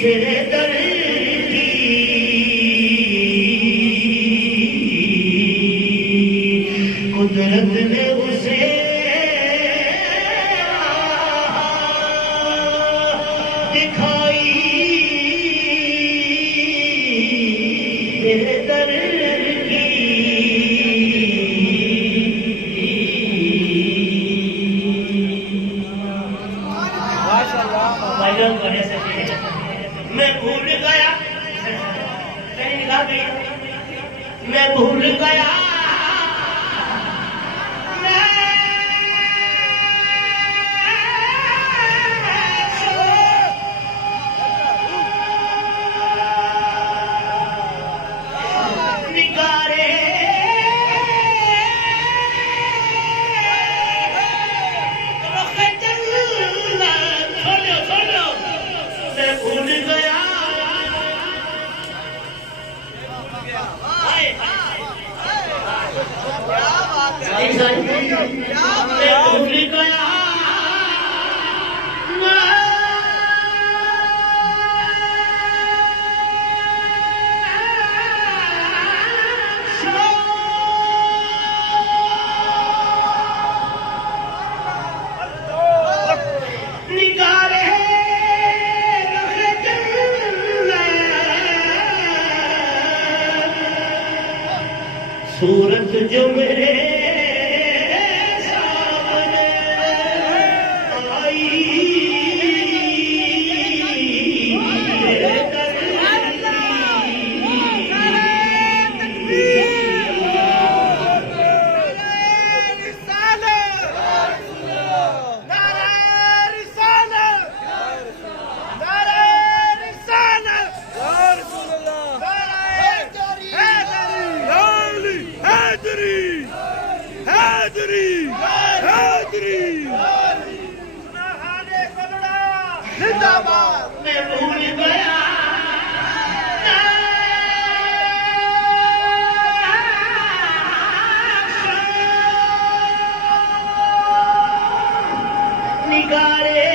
تیرے در کی قدرت نے اسے دکھائی تیرے در کی میں بھول گیا میں بھول گیا صورت جو میرے سامنے آئی میں بھول گیا نگارے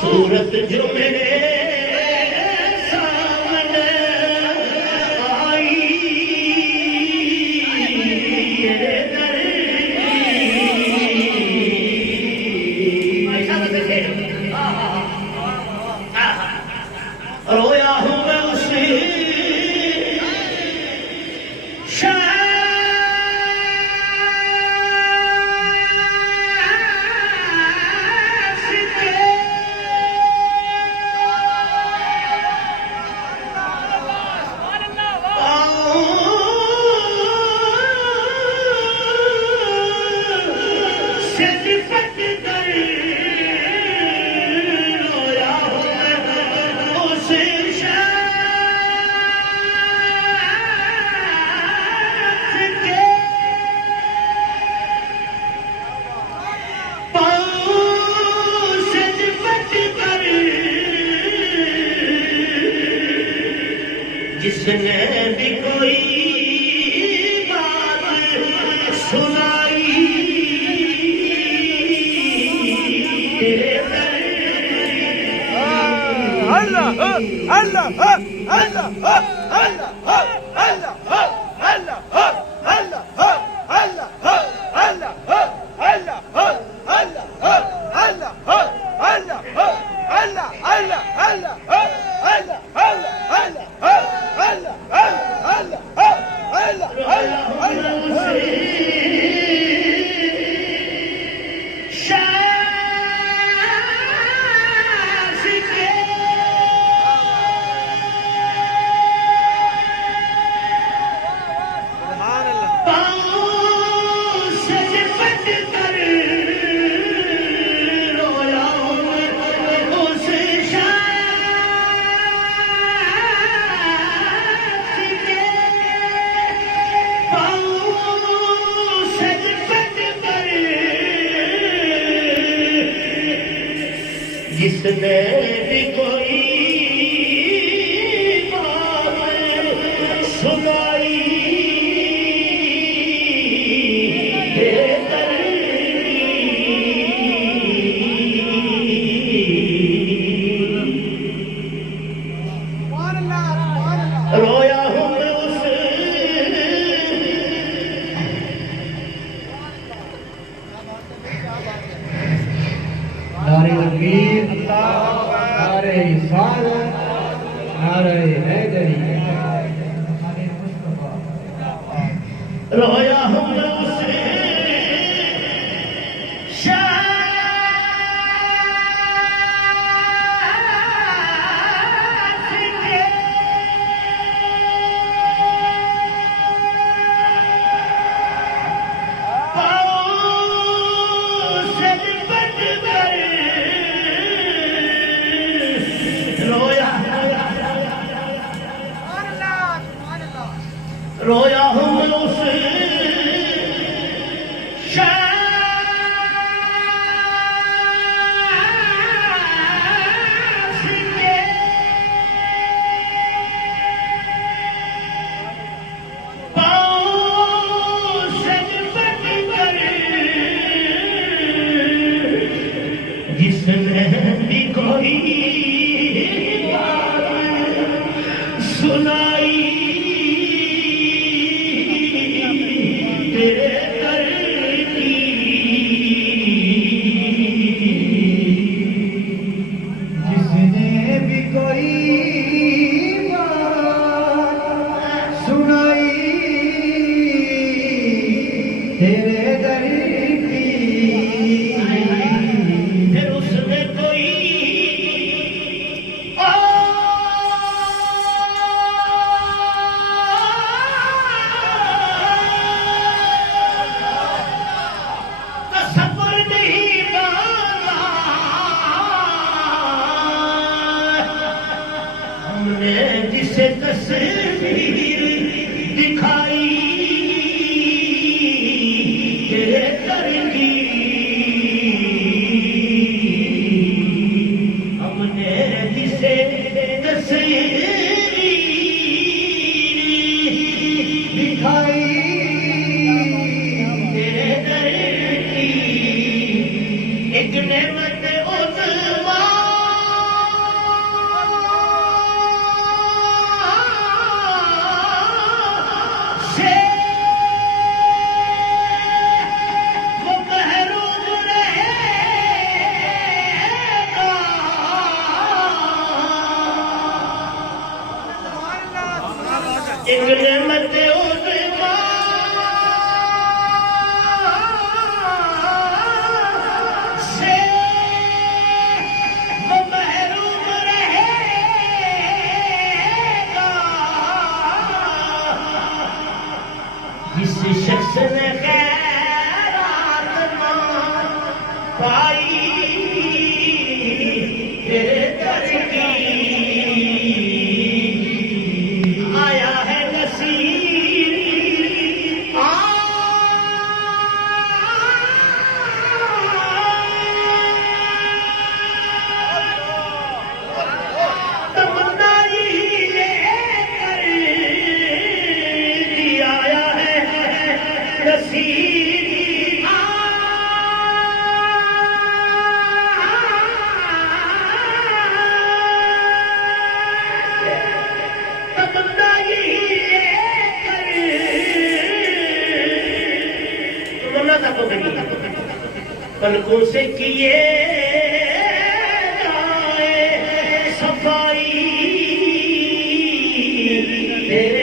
صورت جو میرے سامنے آئی تیرے در کی رویا ہوں میں اسی جس نے بھی کوئی بات سنائی اللہ اللہ اللہ جس نے بھی کوئی بات سنائی رویا ہوں میں اس نعرہ تکبیر، نعرہ رسالت، نعرہ حیدری، رویا ہوں میں اس شاہ رویا ہوں میں اس شخص کے پاؤں سے لپٹ کر جس نے بھی کوئی بات سنائی جس نے بھی کوئی بات سنائی تیرے در کی، پھر اس میں کوئی تصور نہیں بالا ہم نے جسے تصویر دکھائی تیرے در کی، ہم نے جسے تصویر دکھائی تیرے در کی، ایک نعمت عظمیٰ سے وہ محروم رہے گا، ایک نعمت عظمیٰ سے وہ محروم رہے گا، جس شخص نے خیرات نہ پائی تیرے در کی، آیا ہے نصیر تمنا یہی لے کر جی آیا ہے نصیر تمنا یہی لے کر تمنا تھا تو پلکوں سے کیے جائے صفائی تیرے